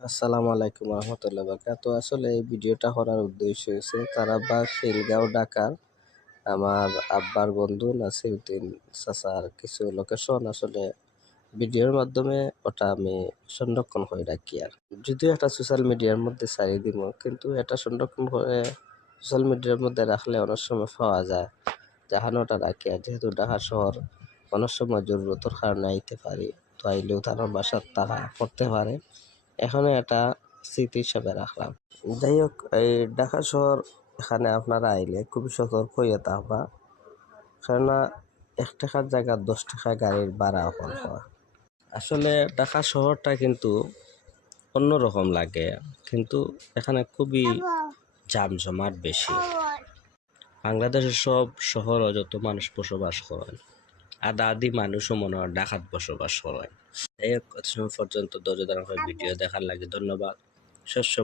আসসালামু আলাইকুম রহমতুল্লাহ বারকাতুহু। আসলে এই ভিডিওটা করার উদ্দেশ্য হয়েছে তারাবাগ খিলগাঁও ঢাকার আমার আব্বার বন্ধু নাসিরউদ্দিন চাচার কিছু লোকেশন আসলে ভিডিওর মাধ্যমে ওটা আমি সংরক্ষণ করে রাখি। আর যদিও এটা সোশ্যাল মিডিয়ার মধ্যে ছাড়িয়ে দিব, কিন্তু এটা সংরক্ষণ করে সোশ্যাল মিডিয়ার মধ্যে রাখলে অনেক সময় পাওয়া যায়, যাহানো ওটা রাখি। আর যেহেতু ঢাকা শহর অনেক সময় জরুরতের কারণে আইতে পারি, তো আইলেও তারা বাসার টাকা করতে পারে, এখানে এটা স্মৃতি হিসাবে রাখলাম। যাই হোক, এই ঢাকা শহর এখানে আপনারা আইলে খুবই সতর্ক হইয়া থাকবা, কেননা 1 টাকার জায়গায় 10 টাকা গাড়ির ভাড়া এখন হয়। আসলে ঢাকা শহরটা কিন্তু অন্যরকম লাগে, কিন্তু এখানে খুবই জামজমাট বেশি। বাংলাদেশের সব শহর যত মানুষ বসবাস করেন, আধা আধি মানুষও মনে হয় ঢাকাত বসবাস করেন। যাই হোক, কত সময় পর্যন্ত ধৈর্য ধারণ করে ভিডিও দেখার লাগে ধন্যবাদ। শস্য